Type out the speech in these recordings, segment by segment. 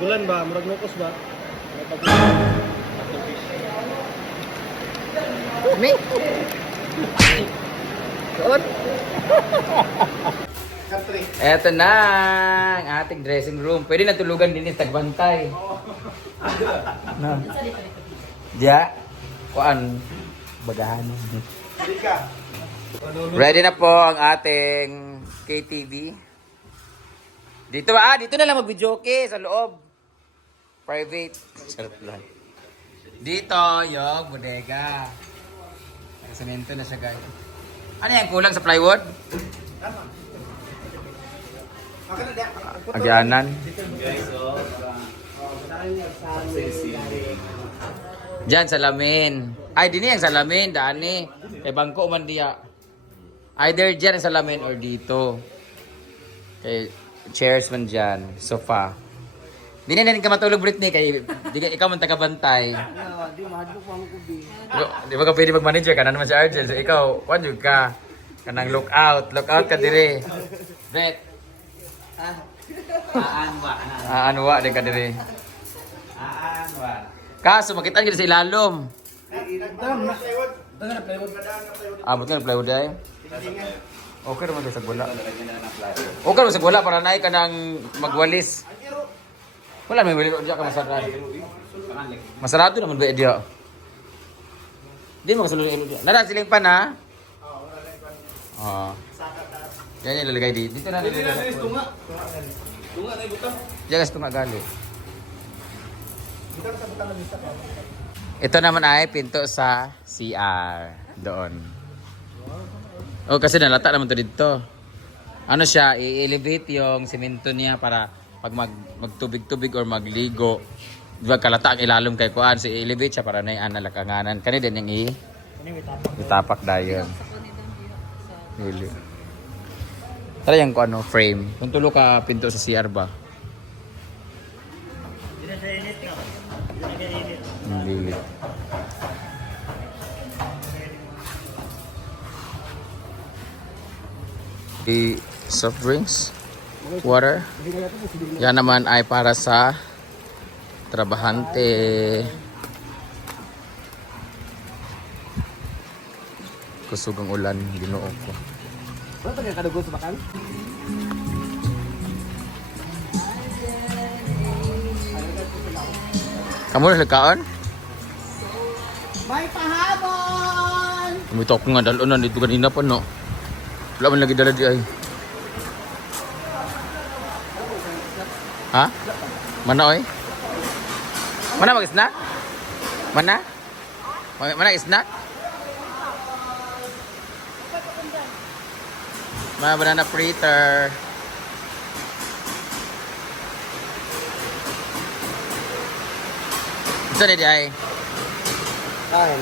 Bagulan ba? Murag nukos ba? Me? Doon. Eto na ang ating dressing room. Pwede na tulugan din yung tagbantay. Na. Diya. Kuan. Bagahan. Ready na po ang ating KTV. Dito ba? Ah, dito na lang mag-video sa loob. Private. Sarap lang. Dito yung bodega. May semento na siya guys. Ano yan? Kulang sa plywood? Agyanan. Diyan, salamin. Ay, din yung salamin, dani. Kay bangko man diya. Either diyan ang salamin or dito. Kay chairs man diyan, sofa. Di na ka matulog, Britney, kay di ka, ikaw man taga-bantay. Di mahadlok pa mo kubi. Di- ba ka pwede mag-manager ka na naman si Argel? So ikaw, one yun ka. Kanang look out, look out ka dire. Brett. Aanwa. Aanwa din ka dire. Aanwa. Kaso, makitaan kita sa ilalom. Ah, buti nga plywood ay. Okay naman sa wala. Okay naman sa wala para naay ka nang magwalis. Wala may wali diya ka masarado. Masarado naman ba diya? Di mo kasulong ilo diya. Nara siling pa na. Oo. Yan yung lalagay dito. Dito na nilalagay. Tunga. Tunga na ibutang. Diyan kasi ito nga gali. Ito naman ay pinto sa CR. Doon. Oh, kasi nalata naman to dito. Ano siya, i-elevate yung semento niya para pag mag, magtubig-tubig or magligo, di ba kalata ang ilalom kay Kuan, so i-elevate siya para na yung analakanganan. Kani din yung i itapak dayon. Hili. Tara yung kung ano, frame. Kung tulo ka pinto sa CR ba? Lilit. The soft drinks, water. Yan naman ay para sa trabahante. Kusog ang ulan, ginoo ko. Ano taga kadugo sa bakal? Kamu na lagkaan? May pahabol! Kumita ko nga dalonan dito kanina pa no. Wala man lagi dala di ay. Ha? Mana oy? Mana mag snack? Mana? Ma- Mana snack? Mga banana fritter. Ito na di ay. Ay.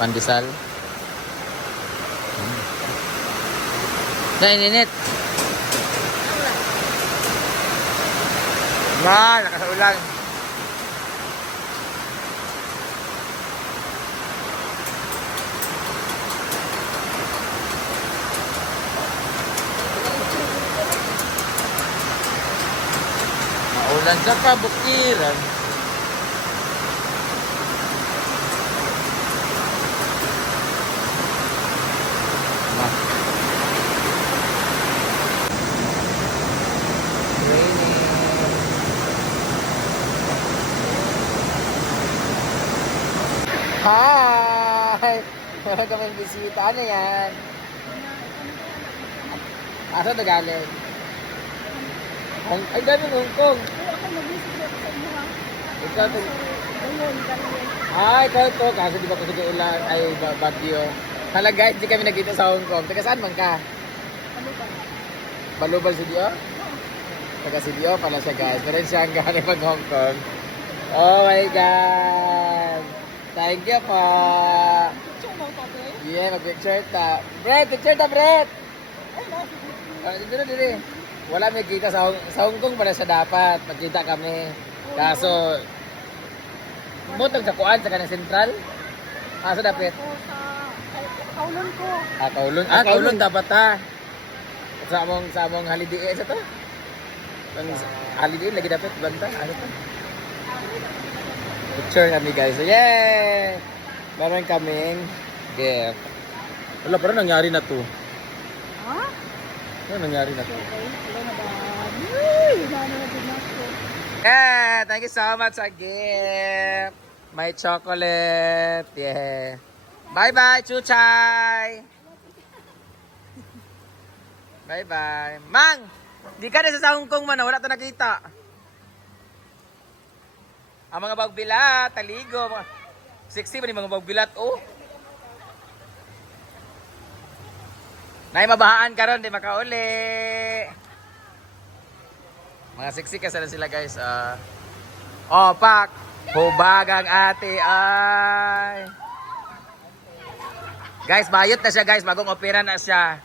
Pandesal. Dahil init. Ma, nakasaulang. Maulan sa kabukiran. Ma. Hi! Meron kami bisita. Ano yan? Asa na galing? Hong Ay, ng Hong Kong. Ikaw to. Ay, ikaw to. Kaso di ba kasi ko ulan ay ba- bagyo. Hala guys, di kami nagkita sa Hong Kong. Taga saan man ka? Balubal si Dio? Taga si Dio pala siya guys. Pero siya ang galing mag Hong Kong. Oh my God! Thank you po! Yeah, mag-picture ta. Brett, picture ta, Brett! Ah, dito na, dito. Wala may kita sa sa Hong Kong pala siya dapat. Magkita kami. Kaso, butog sa kuan sa kanang sentral. Asa dapat? Kaulon ko. Ah, kaulon. Ah, kaulon dapat ha. Sa among sa among holiday sa to. Ang holiday lagi dapat banta. Ano pa? Picture kami guys. So, yay! Meron kaming gift. Wala, parang nangyari na to. Ha? Ano nangyari na to? Okay, wala na ba? Uy, na din ako. Yeah, thank you so much gift. May chocolate. Yeah. Bye-bye, Chuchay. Bye-bye. Mang, di ka na sa Hong Kong man, ah. wala to nakita. Ang mga bagbilat, taligo, mga 60 ba ni mga bagbilat, oh. Nay mabahaan karon di makauli. Mga sexy kasi sila guys. ah. oh, pak. Hubagang ate ay. Guys, bayot na siya guys. Bagong opera na siya.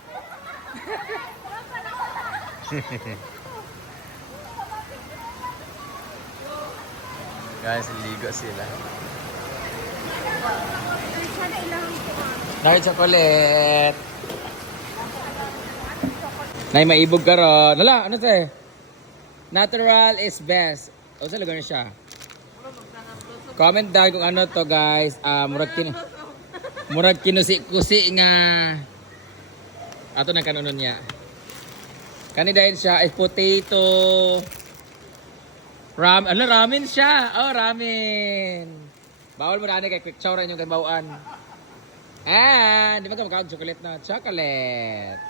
guys, ligo sila. Dark chocolate. Nay, maibog ka ron. Lala, ano sa'yo? Natural is best. O sa lugar na siya? Comment down kung ano to guys. Ah, murag kin Murag kinusi-kusi nga ato na kanunon niya. Kani dahil siya ay potato. Ram, ano ramen siya? Oh, ramen. Bawal mo na ani kay quick chow ra inyong kaybawan. Ah, di ba ka chocolate na? Chocolate.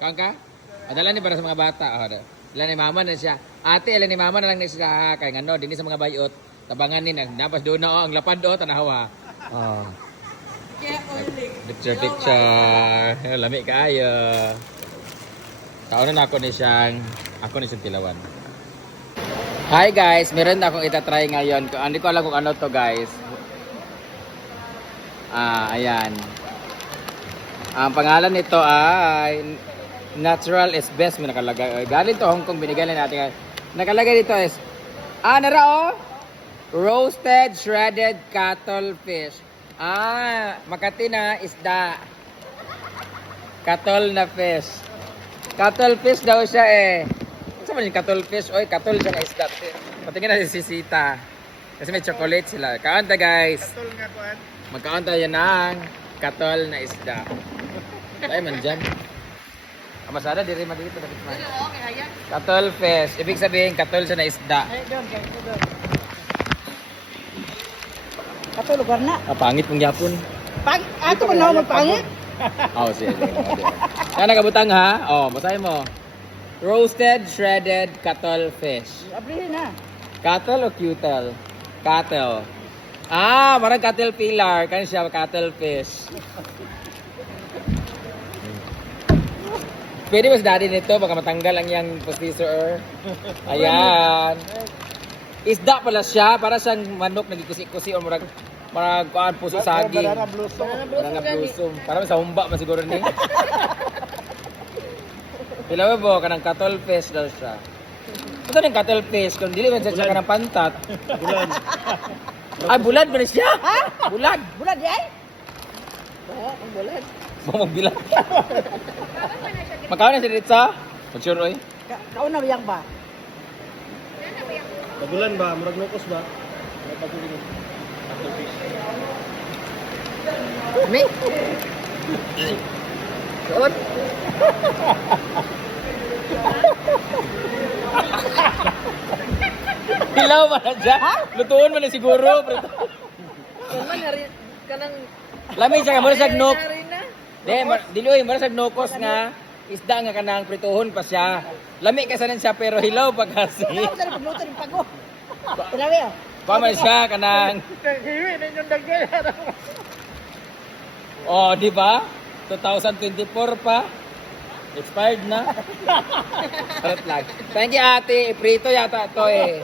Kaon ka? Adala ni para sa mga bata. Oh, da- Dala ni mama na siya. Ate, ala ni mama na lang na siya. Kaya nga no, din sa mga bayot. Tabangan ni napas doon na oh, ang lapad do tanawa. Oh. Picture picture. Lami kaayo. Taon na ako ni siyang ako ni siyang tilawan. Hi guys, meron akong itatry ngayon. Hindi ko alam kung ano to guys. Ah, ayan. Ang pangalan nito ay Natural is best mo nakalagay. Galing to Hong Kong binigay lang natin. Nakalagay dito is Ah, nara oh. Roasted shredded cuttlefish. Ah, Makati na isda. Katol na fish. Cuttlefish daw siya eh. Ano ba yung cuttlefish? Oy, katol siya na isda. Patingin na si Sita. Kasi may chocolate sila. Kaanta guys. Tol nga kuan. Magkaanta yan ng katol na isda. Ay man dyan. Amasada, di rin madito. Dapat man. Katol fish. Ibig sabihin, katol siya na isda. Ay, doon, doon. Kato lugar na. Ah, pangit mong yapon. Pag, ato pa na magpangit. Oh, sige. Kaya nakabutang ha? Oh, basahin mo. Roasted shredded cattle fish. Abrihin na. Cattle o cutel? Cattle. Ah, marang cattle pillar. Kan siya cattle fish. Pwede mas daddy nito, baka matanggal ang yung postiser. Ayan. Isda pala siya, para siyang manok nagikusi-kusi o marag marag kuan puso saging. Banana blossom. Parang nga blusong. Parang sa humba man siguro ni. Pila ba bo kanang cattle fish daw siya. Ito ng cattle fish kung dili man siya siya kanang pantat. Bulan. Ay bulad man siya. Ha? Bulad. Bulad ang bulad. Mo magbilang. Magkano na si Ritza? Mature oy. Ka- Kauna biyang ba? Bulan ba? Murag nukos ba? May pagkuling. Mi. Doon. Hilaw ba na dyan? Lutuon mo na siguro. kanang Lamig siya, mura siya nok. Di, mar- dili oy, mura siya nokos nga. Isda nga kanang prituhon pa siya. Lami ka sanin siya pero hilaw pa kasi. Ano sa pagluto ng pago? Tinawi oh. Paman siya kanang Hiwi na yung dagay. Oh, di ba? 2024 pa. Expired na. Charot lang. Thank you ate. Prito yata to eh.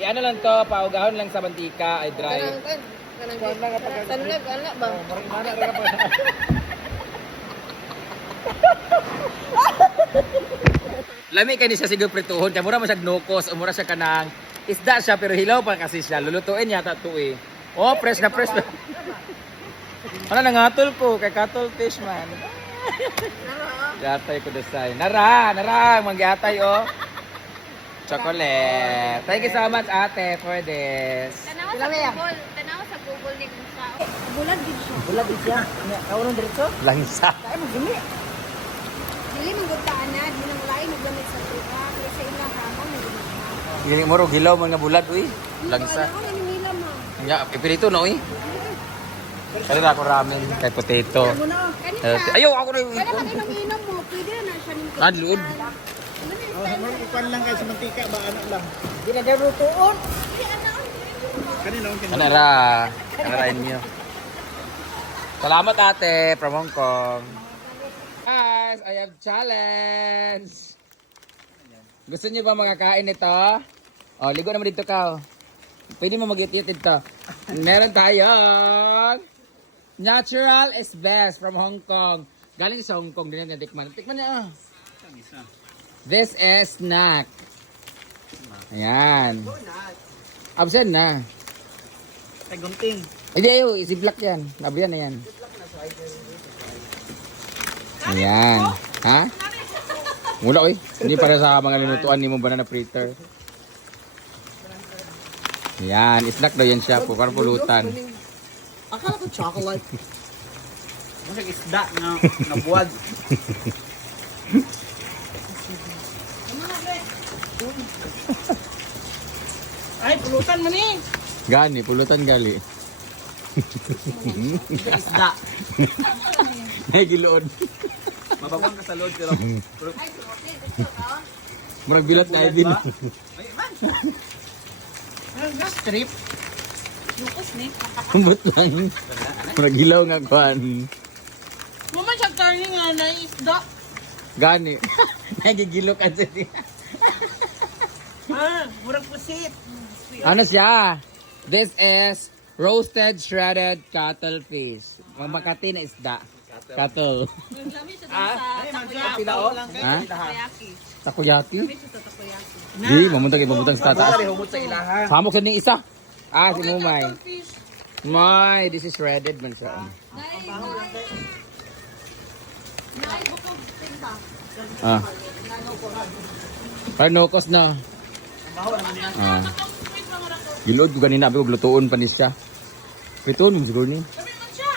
I-ano lang to, paugahon lang sa mantika ay dry. Tanlag, ala ba? Murag mana ra pa. Lami ka ni siya siguro prituhon. Kaya mura mo siya nukos. O mura siya kanang isda siya pero hilaw pa kasi siya. Lulutuin yata to eh. Oh, fresh na fresh na. Ano nangatol ko kay Cattle Fish man. Gatay ko desay. Nara, nara, manggatay oh. Chocolate. Thank you so much, ate, for this. Tanawa sa Google. Tanawa sa Google ni. Bulag din siya. Bulag di siya. Kaunon dito. Langsa. Kaya mo gini. Dili man gud taanad, minang lain mo gamit sa tuka, kaya sa ilang hamon na gud. Gini mo ro gilaw mga bulad uy. Langsa. Ako ni nila mo. Ya, ipirito no uy. Kanina ako ramen kay potato. Ano na? Healthy. Ayaw ako rin. Kaya pag inom-inom mo, pwede na siya luod. Oh, Magkukuan lang kayo sa mantika ba? Ano lang? Di na daw rutuon. Kanina ang Ano ra? Ano ra inyo? Salamat ate from Hong Kong. I have challenge. Gusto niyo ba mga kain ito? Oh, ligo naman dito ka. oh. Pwede mo mag-itid dito. Meron tayong Natural is best from Hong Kong. Galing sa Hong Kong din natin tikman. Tikman niya. ah. This is snack. Ayan. Absent na. Ay gunting. Hindi, ayo, si Black yan. Labi yan na yan. Ayan. Ha? Wala, oy. Hindi para sa mga nilutuan ni mo banana fritter. Ayan, snack daw yan siya po, para pulutan. Akala ko chocolate. Masa isda na nabuwad. Ay, pulutan mo ni. Gani, pulutan gali. Isda. Ay, giloon. Mababang ka sa load pero Murag bilat na din. strip. Kumot lang. Murag gilaw nga kuhan. Mama siya karni nga na isda. Gani. Nagigilok ka siya. Ah, murag pusit. Ano siya? This is roasted shredded cuttlefish. Mamakati na isda. Cattle. Ah, ay man siya. Pilao lang Ha? Takoyaki. Takoyaki? Sa takoyaki. Di, mamuntag ibabutang sa humot sa ilaha. Samok sa ning isa. Ah, si Mumay. May, this is shredded man siya. Ah. Para no cost na. Ah. Gilod ko ganina, abi ko lutuon pa ni siya. Lutuon mo siguro ni.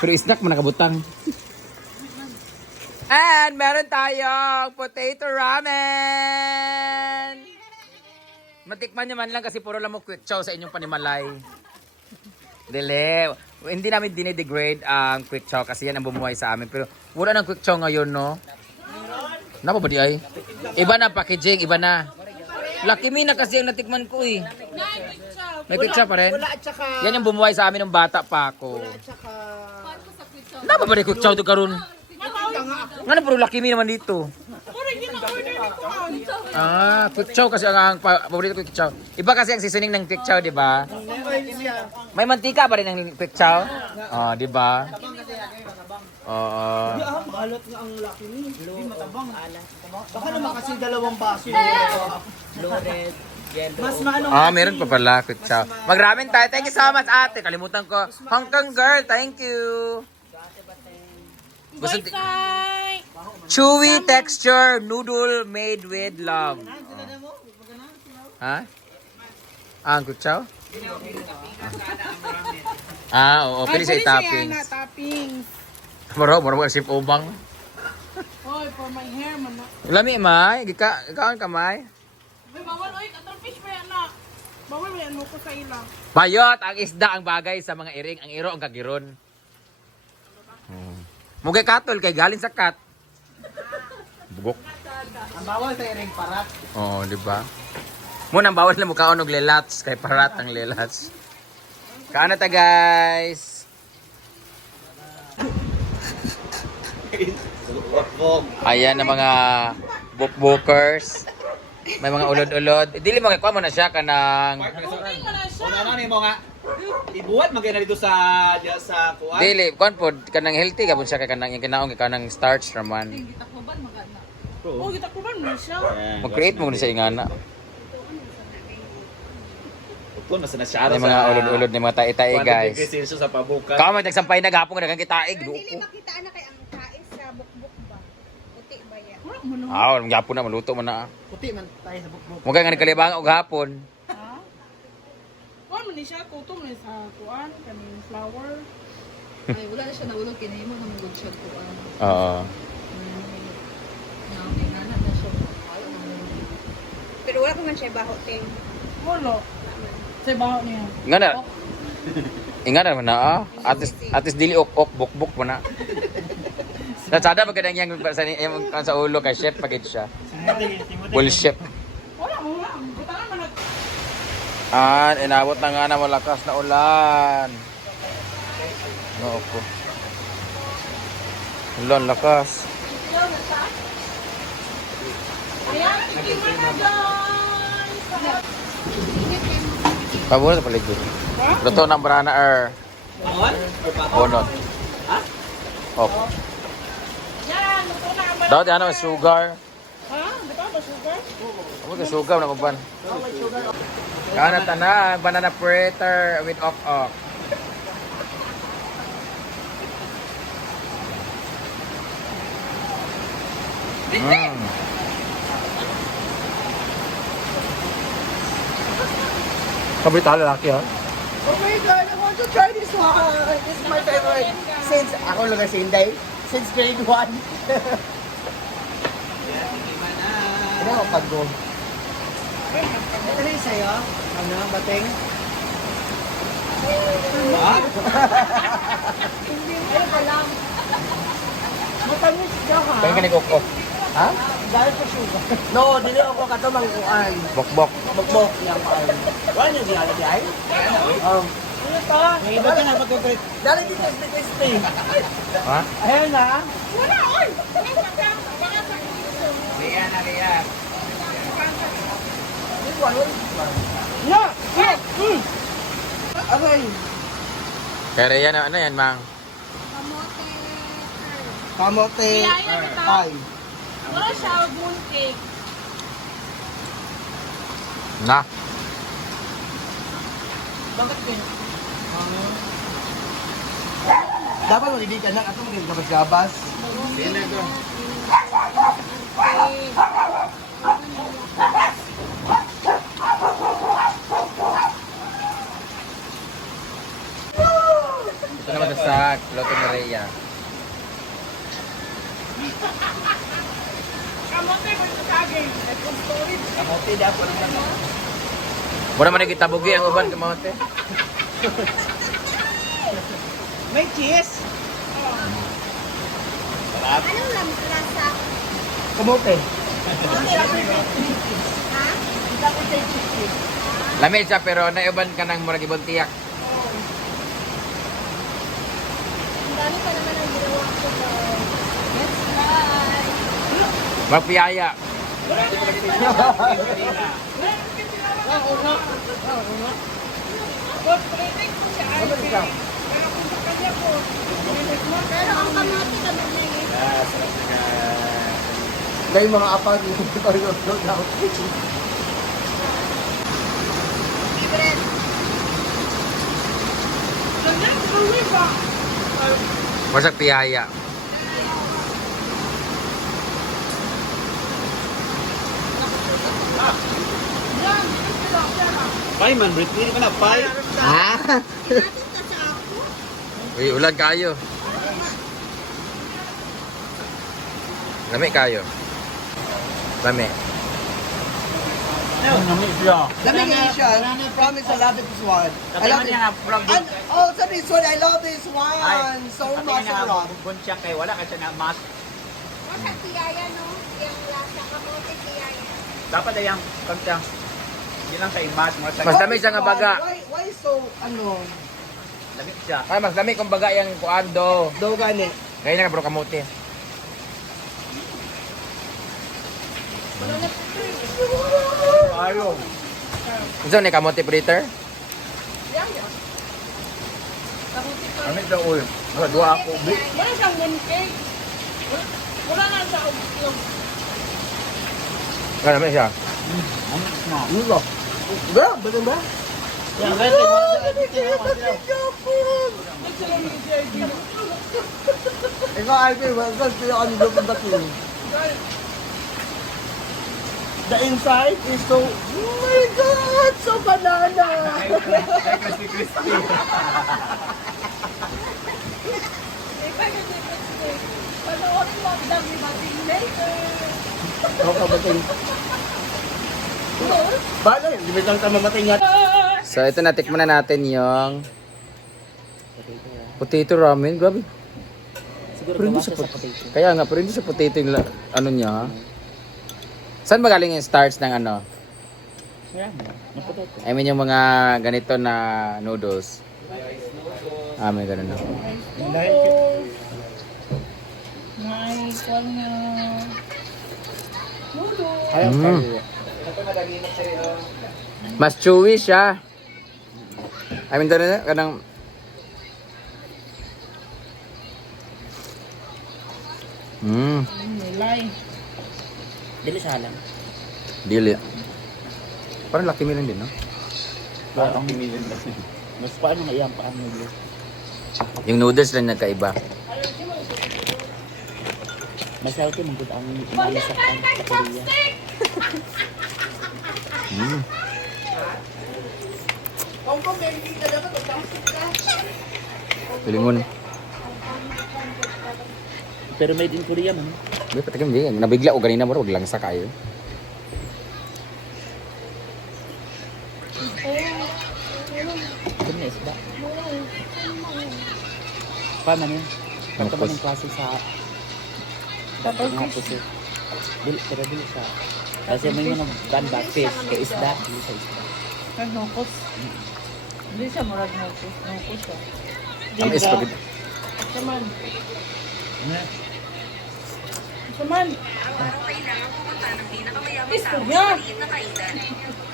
Pero snack man nakabutang. And meron tayong potato ramen. Matikman nyo man lang kasi puro lang mo quick chow sa inyong panimalay. Dele. Hindi namin dinidegrade ang quick chow kasi yan ang bumuhay sa amin. Pero wala ng quick chow ngayon, no? Napa ba di ay? Iba na packaging, iba na. Lucky me na kasi ang natikman ko eh. May quick chow pa rin? Wala at saka Yan yung bumuhay sa amin nung bata pa ako. at saka Napa ba di quick chow to karon? Nga puro lucky me naman dito. Ah, chow kasi ang, ang pa- paborito ko chow. Iba kasi ang seasoning ng chow, di ba? May mantika pa rin ng chow. Oh, di ba? Oo. Balot nga ang laki ni. Hindi matabang. Baka naman kasi dalawang baso. Loaded. Mas maano Ah, meron pa pala chow. Magramen tayo. Thank you so much, ate. Kalimutan ko. Hong Kong girl, thank you. Gusto Chewy texture noodle made with love. Ha? Ah, ang chow? Ah, oo. Pili sa toppings. toppings. Maro, maro mo sip ubang. Hoy, for my hair man. Lami, may. Gika, ikaw ka, may. Hoy, bawal oy, fish pa yan na. Bawal yan mo ko sa ila. Bayot, ang isda ang bagay sa mga iring. Ang iro ang kagiron. Mugay katol kay galing sa kat. Bugok. Ang bawal sa iring parat. Oo, di ba? Muna bawal na mukhaon og lelats kay parat ang lelats. Kaano ta guys? Ayan ang mga bookbookers. May mga ulod-ulod. Dili mga kuha mo na siya kanang Kung ano ni mo nga, ibuhat magana dito sa diya sa kuan. Dili, kuan pod kanang healthy gabon siya kay kanang kinaong kanang starch raman. Oh, kita ko ba mo siya? Mag-create mo ni sa ingana. Kung nasa na siya May mga ulod-ulod ni mga tae-tae guys. sa pabuka. Kamo nagsampay na gapong dagang kitaig grupo. makita na kay ang kain sa bukbuk ba. Puti ba yan? Ah, gapon na maluto man na. Puti man tayo sa bukbuk. Mugay nga kalibang og hapon. Kuan man ni siya kuto man sa kuan kaning flower. Ay, wala na siya naulog. Kinahimo na mong good siya ko. Oo. Na siya. Wala na mong Pero wala ko man siya baho, ting. Wala. Sa baho niya. Nga na. Inga na man na ah. At least, at least dili ok ok buk buk man na. Natsada magandang yang sa yung sa ulo kay chef pagit siya. Full chef. Wala mo nga. Buta man nag Ah, inabot na nga na malakas na ulan. No, ko. Ulan lakas. Ayan, tikiman na guys. Pabor sa paligid. Luto ng banana er. Bonot. Oh. Yan, luto na ang Daw di ano sugar. Ha? Di ba ba sugar? Ano ka sugar na kuban? Kana tanan banana fritter with ok ok. Mm. Kabital lalaki ha? Oh my God, I want to try this one. This is my favorite. Since, ako lang si Inday. Since grade 1. Ano ako pag-go? Ano yung sa'yo? Ano, bating? Hindi mo alam. Matamis ka ha? Kaya ka ni Coco. Ha? Dahil sa sugar. No, dili ako kato mangkuan. Bok-bok. Magbok yang kuan. Wala niyo diyan di ay? Um, ano to? May iba ka na pagkukrit. Dali dito sa testi. Ha? Ayan na. Liya na liya. Na! Na! Mm. Aray! Kaya yan, ano yan, Mang? Kamote. Ay. Wala siya mooncake. Na. Bakit yun? Dapat magiging ka na kasi magiging gabas-gabas. Sino to? Ito naman sa Loto Maria. Kamote mo sa saging. Kamote dapat. Man kita bugi ang uban kamote. May cheese. Anong lam lasa? Kamote. Ha? Lamig siya pero naiuban ka ng murag ibon tiyak. Dami pa naman ang ginawa ko doon. Magpiyaya. Pero ang kamote kami na yun. Dahil mga apag daw. Favorite. Ganyan, kami ba? Masag piyaya. Pai man, Brit. Hindi ka na, pai. Ha? Uy, ulan kayo. Lami kayo. Lami. Nami siya. Lamig nga siya. Promise, I love this one. I love it. And also this one, I love this one. So much, I love. siya kay wala ka siya na mas. Wasa tiyaya, no? Yung lasa kamote tiyaya. Dapat ay yung kanta. Hindi lang kay mas. Mas dami siya nga baga. Why, why so, ano, lamig siya. Ay, mas dami kung baga yung kuando. daw gani? Kaya na bro kamote. Ayaw. Unsa ni kamote fritter? Lamig siya uy. Wala, Dua ako. Wala siyang mooncake. Wala- Wala na siya yung Kaya lami siya. Ano ba? Ba? Ba ba? Yan, guys. Ikaw, Ivy, welcome to your unlooked batin. the inside is so, oh my God, so banana. Panoorin mo ang dami bating later. Ako kabating. Bala yun, ba lang tama matingat? So ito natikman na natin yung potato ramen. Grabe. Siguro Pero hindi sa potato. Kaya nga, pero hindi sa potato yung ano niya. Saan ba galing yung starch ng ano? Potato. I mean yung mga ganito na noodles. Ah, may ganun na. May kwan na... Ayaw Mm. Mas chewy siya. I mean, na, kanang... Mm, Nilay. Dili siya lang. dili. Parang laki lang din, no? Parang Mas paano nga iyang paano yun? Yung noodles lang nagkaiba. Mas healthy mong good ang malisak ang Korea. Mm. Pilingon. Pero made in Korea man. Di, patikim di. Nabigla o ganina mo, wag lang sa kayo. Paano? Ito ba ng klase sa Dapat nga po siya. Dili, pero dili siya. Kasi may mga fish kay isda. Dili sa isda. Nukos. Hindi siya murag nukos. Nukos siya. Ang spaghetti. Saman. Saman. Istorya.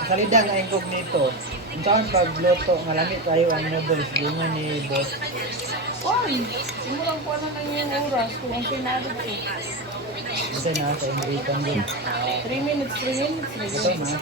Salida nga incognito. Ang taon pagluto, malamit tayo ang noodles. Di mo ni boss. Kwan. Simurang kwan na lang yung oras kung ang pinalo ko. Kasi nasa ingredient yun. 3 minutes, 3 minutes. Ito, mas